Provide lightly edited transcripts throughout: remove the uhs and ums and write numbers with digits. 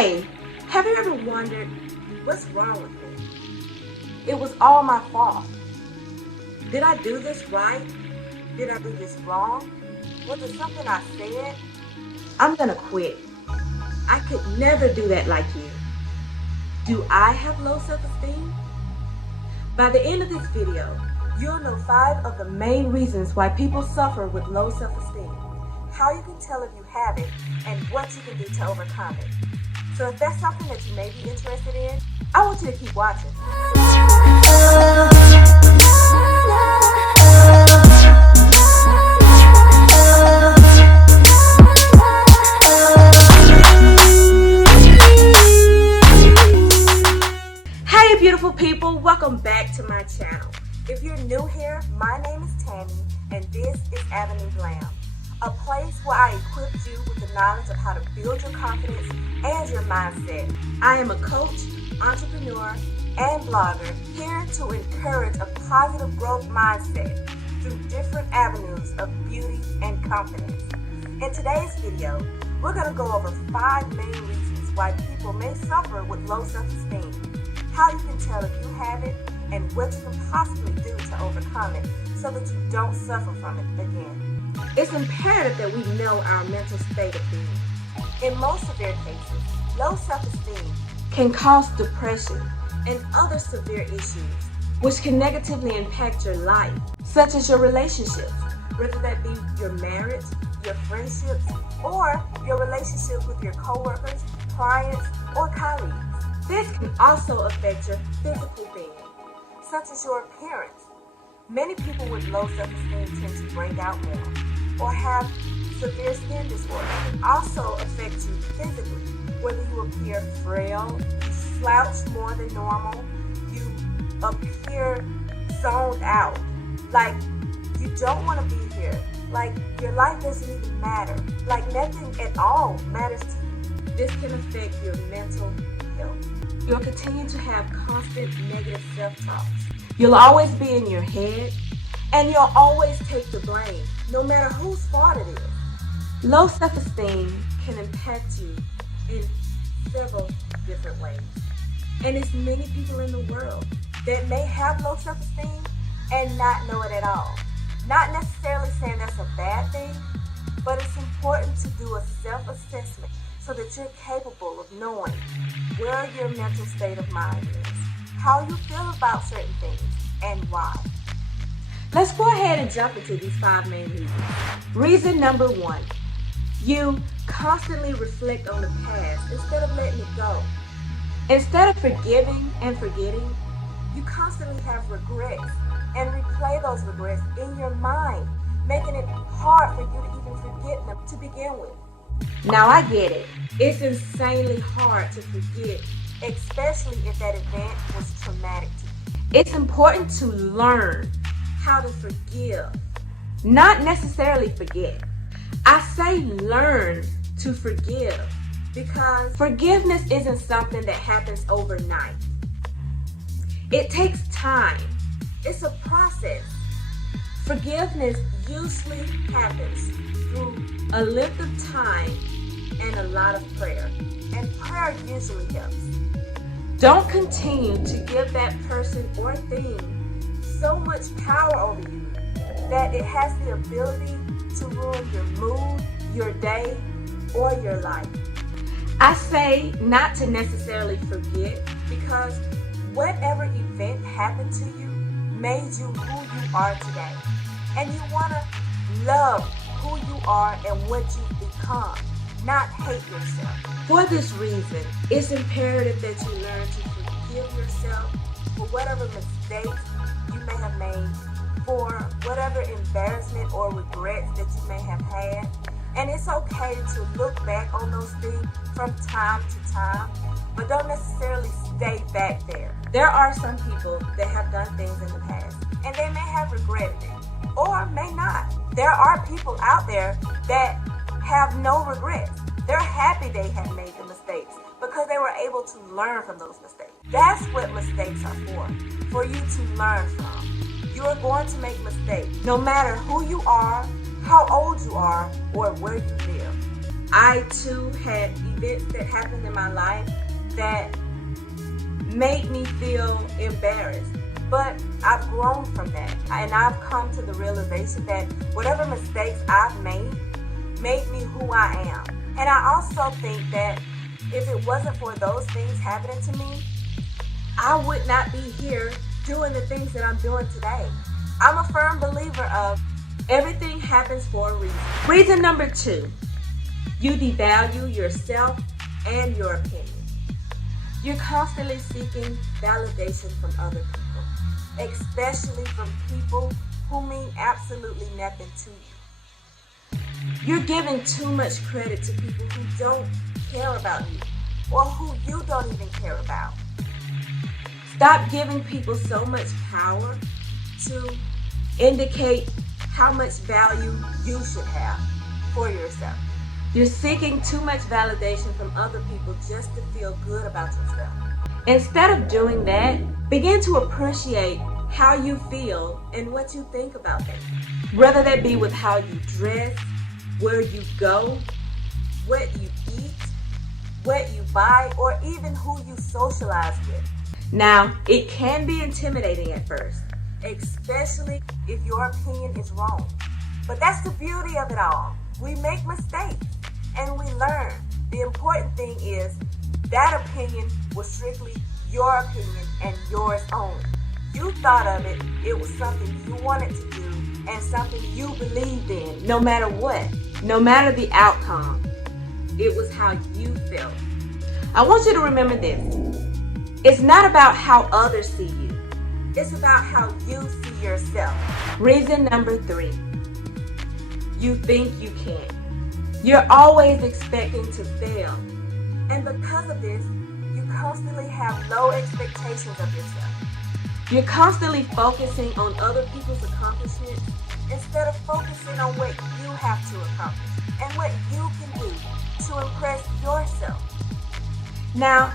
Hey, have you ever wondered what's wrong with me? It was all my fault. Did I do this right? Did I do this wrong? Was it something I said? I'm gonna quit. I could never do that like you. Do I have low self-esteem? By the end of this video, you'll know 5 of the main reasons why people suffer with low self-esteem, how you can tell if you have it, and what you can do to overcome it. So if that's something that you may be interested in, I want you to keep watching. Hey beautiful people, welcome back to my channel. If you're new here, my name is Tammy and this is Glam, a place where I equip you with the knowledge of how to build your confidence and your mindset. I am a coach, entrepreneur, and blogger here to encourage a positive growth mindset through different avenues of beauty and confidence. In today's video, we're going to go over 5 main reasons why people may suffer with low self-esteem, how you can tell if you have it, and what you can possibly do to overcome it so that you don't suffer from it again. It's imperative that we know our mental state of being. In most severe cases, low self-esteem can cause depression and other severe issues, which can negatively impact your life, such as your relationships, whether that be your marriage, your friendships, or your relationships with your coworkers, clients, or colleagues. This can also affect your physical being, such as your appearance. Many people with low self-esteem tend to break out more or have severe skin disorders. It also affects you physically, whether you appear frail, you slouch more than normal, you appear zoned out, like you don't want to be here, like your life doesn't even matter, like nothing at all matters to you. This can affect your mental health. You'll continue to have constant negative self-talks. You'll always be in your head, and you'll always take the blame, no matter whose fault it is. Low self-esteem can impact you in several different ways. And it's many people in the world that may have low self-esteem and not know it at all. Not necessarily saying that's a bad thing, but it's important to do a self-assessment so that you're capable of knowing where your mental state of mind is, how you feel about certain things, and why. Let's go ahead and jump into these 5 main reasons. Reason number 1, you constantly reflect on the past instead of letting it go. Instead of forgiving and forgetting, you constantly have regrets and replay those regrets in your mind, making it hard for you to even forget them to begin with. Now I get it. It's insanely hard to forget, especially if that event was traumatic to you. It's important to learn how to forgive, not necessarily forget. I say learn to forgive because forgiveness isn't something that happens overnight. It takes time. It's a process. Forgiveness usually happens through a length of time and a lot of prayer. And prayer usually helps. Don't continue to give that person or thing so much power over you that it has the ability to ruin your mood, your day, or your life. I say not to necessarily forget because whatever event happened to you made you who you are today. And you want to love who you are and what you've become, not hate yourself. For this reason, it's imperative that you learn to forgive yourself for whatever mistakes you may have made, for whatever embarrassment or regrets that you may have had. And it's okay to look back on those things from time to time, but don't necessarily stay back there. There are some people that have done things in the past, and they may have regretted it, or may not. There are people out there that have no regrets. They're happy they have made the mistakes because they were able to learn from those mistakes. That's what mistakes are for you to learn from. You are going to make mistakes, no matter who you are, how old you are, or where you live. I too had events that happened in my life that made me feel embarrassed. But I've grown from that, and I've come to the realization that whatever mistakes I've made me who I am. And I also think that if it wasn't for those things happening to me, I would not be here doing the things that I'm doing today. I'm a firm believer of everything happens for a reason. Reason number 2, you devalue yourself and your opinion. You're constantly seeking validation from other people, especially from people who mean absolutely nothing to you. You're giving too much credit to people who don't care about you or who you don't even care about. Stop giving people so much power to indicate how much value you should have for yourself. You're seeking too much validation from other people just to feel good about yourself. Instead of doing that, begin to appreciate how you feel and what you think about them. Whether that be with how you dress, where you go, what you eat, what you buy, or even who you socialize with. Now, it can be intimidating at first, especially if your opinion is wrong. But that's the beauty of it all. We make mistakes and we learn. The important thing is that opinion was strictly your opinion and yours only. You thought of it, it was something you wanted to do and something you believed in, no matter what, no matter the outcome. It was how you felt. I want you to remember this. It's not about how others see you. It's about how you see yourself. Reason number 3, you think you can't. You're always expecting to fail. And because of this, you constantly have low expectations of yourself. You're constantly focusing on other people's accomplishments instead of focusing on what you have to accomplish and what you can do to impress yourself. Now,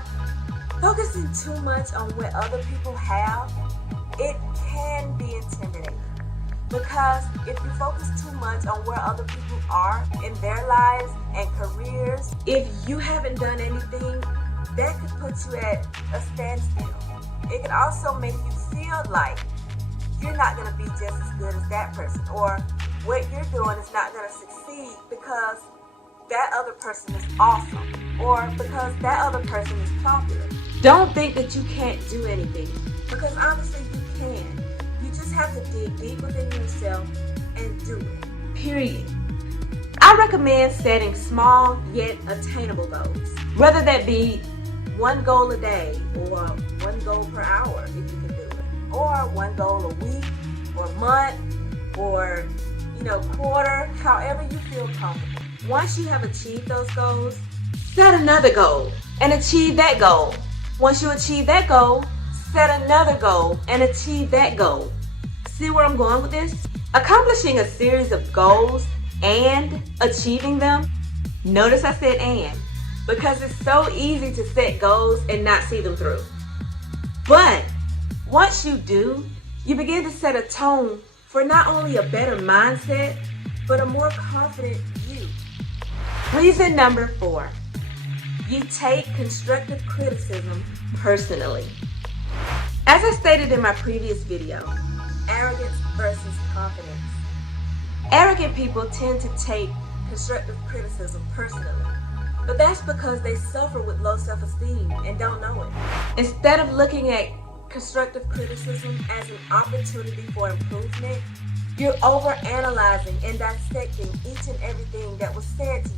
focusing too much on what other people have, it can be intimidating. Because if you focus too much on where other people are in their lives and careers, if you haven't done anything, that could put you at a standstill. It could also make you feel like you're not going to be just as good as that person, or what you're doing is not going to succeed because that other person is awesome, or because that other person is popular. Don't think that you can't do anything, because honestly you can. You just have to dig deep within yourself and do it. Period. I recommend setting small yet attainable goals. Whether that be one goal a day, or one goal per hour if you can do it, or one goal a week, or month, or quarter, however you feel comfortable. Once you have achieved those goals, set another goal and achieve that goal. Once you achieve that goal, set another goal and achieve that goal. See where I'm going with this? Accomplishing a series of goals and achieving them. Notice I said and, because it's so easy to set goals and not see them through. But once you do, you begin to set a tone for not only a better mindset, but a more confident you. Reason number 4, you take constructive criticism personally. As I stated in my previous video, arrogance versus confidence. Arrogant people tend to take constructive criticism personally, but that's because they suffer with low self-esteem and don't know it. Instead of looking at constructive criticism as an opportunity for improvement, you're overanalyzing and dissecting each and everything that was said to you.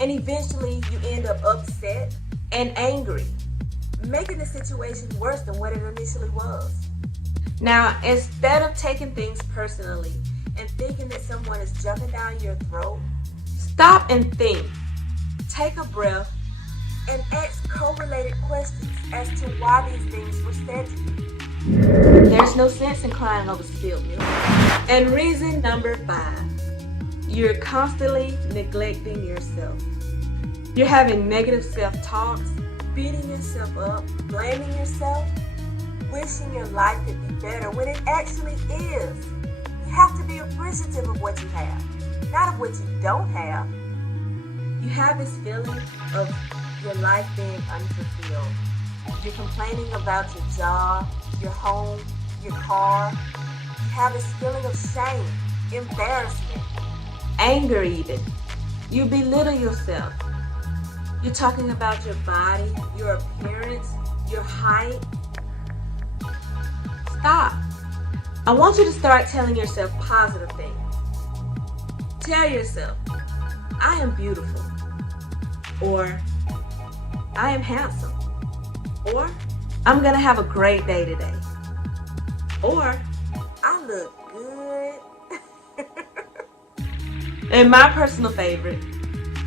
And eventually you end up upset and angry, making the situation worse than what it initially was. Now, instead of taking things personally and thinking that someone is jumping down your throat, stop and think. Take a breath and ask correlated questions as to why these things were said to you. There's no sense in crying over spilled milk. And reason number 5, you're constantly neglecting yourself. You're having negative self-talks, beating yourself up, blaming yourself, wishing your life could be better when it actually is. You have to be appreciative of what you have, not of what you don't have. You have this feeling of your life being unfulfilled. You're complaining about your job, your home, your car. You have this feeling of shame, embarrassment, anger even. You belittle yourself. You're talking about your body, your appearance, your height. Stop. I want you to start telling yourself positive things. Tell yourself, I am beautiful, or I am handsome, or I'm gonna have a great day today, or I look good. And my personal favorite,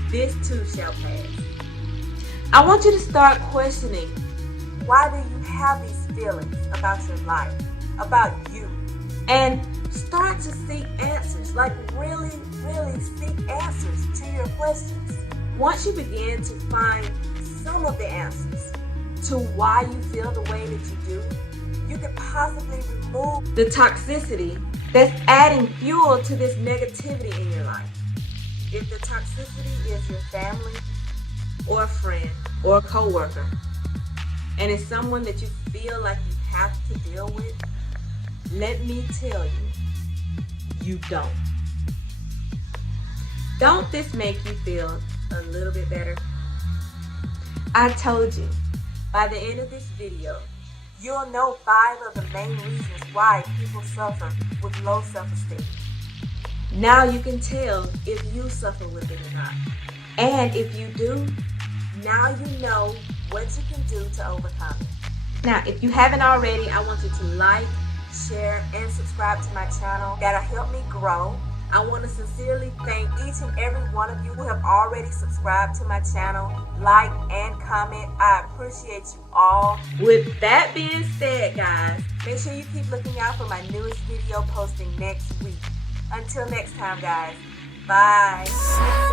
this too shall pass. I want you to start questioning, why do you have these feelings about your life, about you? And start to seek answers, like really seek answers to your questions. Once you begin to find some of the answers to why you feel the way that you do, you could possibly remove the toxicity that's adding fuel to this negativity in your life. If the toxicity is your family or a friend or a coworker, and it's someone that you feel like you have to deal with, let me tell you, you don't. Don't this make you feel a little bit better? I told you, by the end of this video, you'll know 5 of the main reasons why people suffer with low self-esteem. Now you can tell if you suffer with it or not. And if you do, now you know what you can do to overcome it. Now, if you haven't already, I want you to like, share, and subscribe to my channel. That'll help me grow. I want to sincerely thank each and every one of you who have already subscribed to my channel, like, and comment. I appreciate you all. With that being said, guys, make sure you keep looking out for my newest video posting next week. Until next time, guys. Bye.